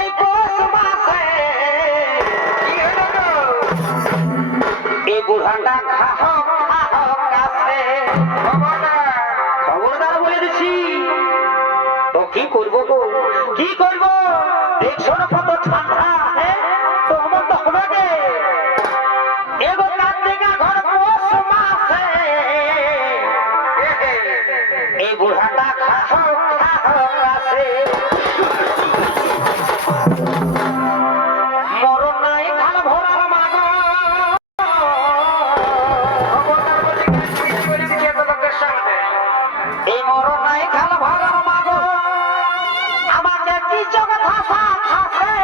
এই পৌষ মাসে কি হলো গো? এই বুড়াটা খাও খাও কাছে খবরদার। খবরদার বলে দিচ্ছি তো কি করবো গো কি করবো দেখছো না কত ঠান্ডা হ্যাঁ তো আমার তো হবে এগো কার্তিকা ঘর পৌষ মাসে এই বুড়াটা খাও খাও কাছে মরণ নাই খাল ভরার মাগো খবরদার বলে গাছ করে দিচ্ছি এত লোকের সামনে। এই মরণ নাই খাল ভরার মাগো আমাকে কি জগৎ হাসা হাসে